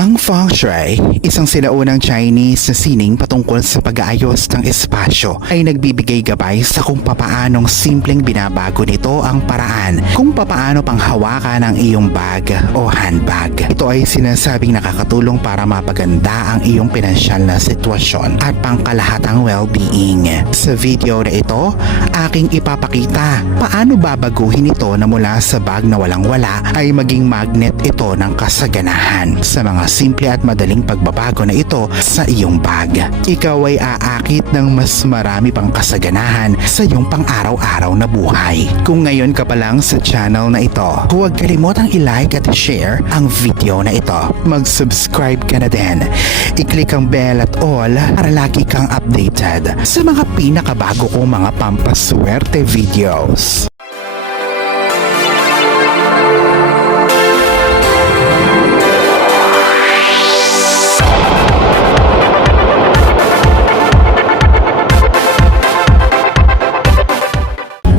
Ang feng shui, isang sinaunang Chinese na sining patungkol sa pag-aayos ng espasyo, ay nagbibigay gabay sa kung papaanong simpleng binabago nito ang paraan kung papaano panghawakan ang iyong bag o handbag. Ito ay sinasabing nakakatulong para mapaganda ang iyong pinansyal na sitwasyon at pangkalahatang well-being. Sa video na ito, aking ipapakita paano babaguhin ito na mula sa bag na walang-wala ay maging magnet ito ng kasaganahan sa mga simple at madaling pagbabago na ito sa iyong bag. Ikaw ay aakit ng mas marami pang kasaganahan sa iyong pang-araw-araw na buhay. Kung ngayon ka pa lang sa channel na ito, huwag kalimutang i-like at i-share ang video na ito. Mag-subscribe ka na din. I-click ang bell at all para lagi kang updated sa mga pinakabago kong mga pampaswerte videos.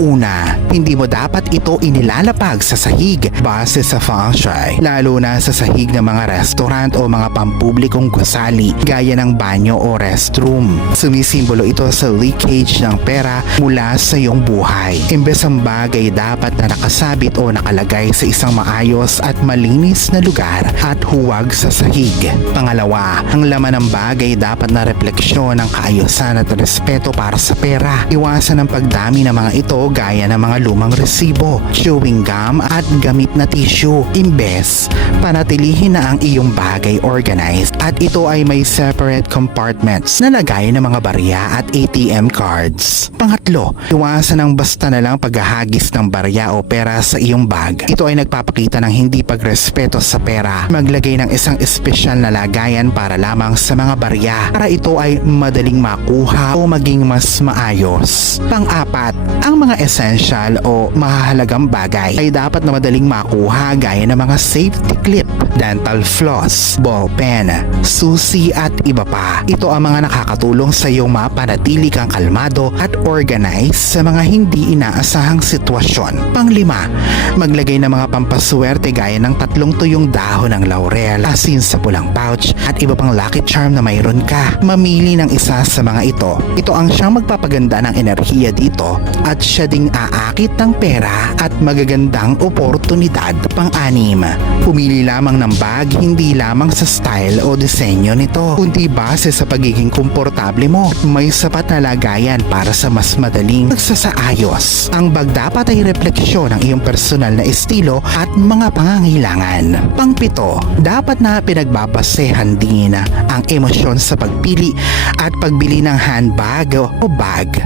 Una, hindi mo dapat ito inilalapag sa sahig base sa feng shui, lalo na sa sahig ng mga restaurant o mga pampublikong gusali gaya ng banyo o restroom. Sumisimbolo ito sa leakage ng pera mula sa iyong buhay. Imbes ang bagay dapat na nakasabit o nakalagay sa isang maayos at malinis na lugar at huwag sa sahig. Pangalawa, ang laman ng bagay dapat na refleksyon ng kaayusan at respeto para sa pera. Iwasan ang pagdami ng mga ito gaya ng mga lumang resibo, chewing gum at gamit na tissue. Imbes, panatilihin na ang iyong bagay organized at ito ay may separate compartments na lagay ng mga barya at ATM cards. Pangatlo, iwasan ang basta na lang paghahagis ng barya o pera sa iyong bag. Ito ay nagpapakita ng hindi pagrespeto sa pera. Maglagay ng isang espesyal na lagayan para lamang sa mga barya para ito ay madaling makuha o maging mas maayos. Pang-apat, ang mga essential o mahahalagang bagay ay dapat na madaling makuha gaya ng mga safety clip, dental floss, ball pen, susi at iba pa. Ito ang mga nakakatulong sa iyong mapanatili kang kalmado at organized sa mga hindi inaasahang sitwasyon. Panglima, maglagay ng mga pampaswerte gaya ng 3 tuyong dahon ng laurel, asin sa pulang pouch at iba pang lucky charm na mayroon ka. Mamili ng isa sa mga ito. Ito ang siyang magpapaganda ng enerhiya dito at siya ding aakit ng pera at magagandang oportunidad. Pang-anim, pumili lamang ng bag hindi lamang sa style o disenyo nito, kundi base sa pagiging komportable mo. May sapat na lagayan para sa mas madaling pagsasaayos. Ang bag dapat ay refleksyon ng iyong personal na estilo at mga pangangailangan. Pang-pito, dapat na pinagbabasehan din ang emosyon sa pagpili at pagbili ng handbag o bag.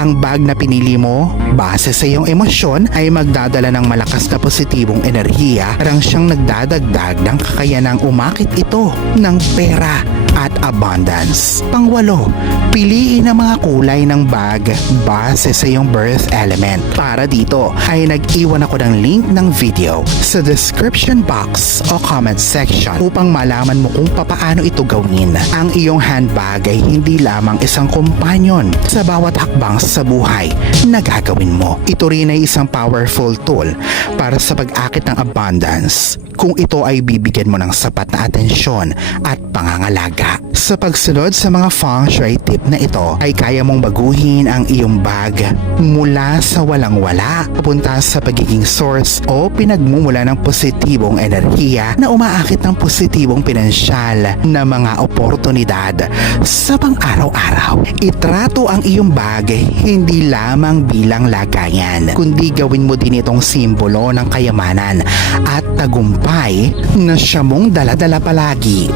Ang bag na pinili mo base sa iyong emosyon ay magdadala ng malakas na positibong enerhiya, parang siyang nagdadagdag ng kakayanang umakit ito ng pera at abundance. Pangwalo, piliin ang mga kulay ng bag base sa iyong birth element. Para dito ay nag-iwan ako ng link ng video sa description box o comment section upang malaman mo kung papaano ito gawin. Ang iyong handbag ay hindi lamang isang kompanyon sa bawat hakbang sa buhay na gagawin mo. Ito rin ay isang powerful tool para sa pag-akit ng abundance kung ito ay bibigyan mo ng sapat na atensyon at pangangalaga. Sa pagsunod sa mga feng shui tip na ito ay kaya mong baguhin ang iyong bag mula sa walang-wala papunta sa pagiging source o pinagmumula ng positibong enerhiya na umaakit ng positibong pinansyal na mga oportunidad sa pang-araw-araw. Itrato ang iyong bag hindi lamang bilang lagayan, kundi gawin mo din itong simbolo ng kayamanan at tagumpay na siya mong daladala palagi.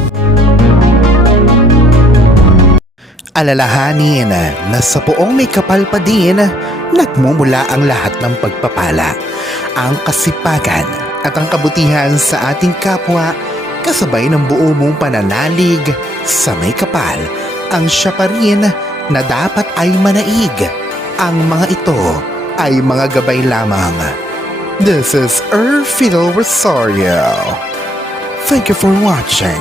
Alalahanin na sa poong may kapal pa din, nagmumula ang lahat ng pagpapala, ang kasipagan at ang kabutihan sa ating kapwa kasabay ng buo mong pananalig sa may kapal. Ang siya pa rin na dapat ay manaig. Ang mga ito ay mga gabay lamang. This is Fidel Rosario. Thank you for watching.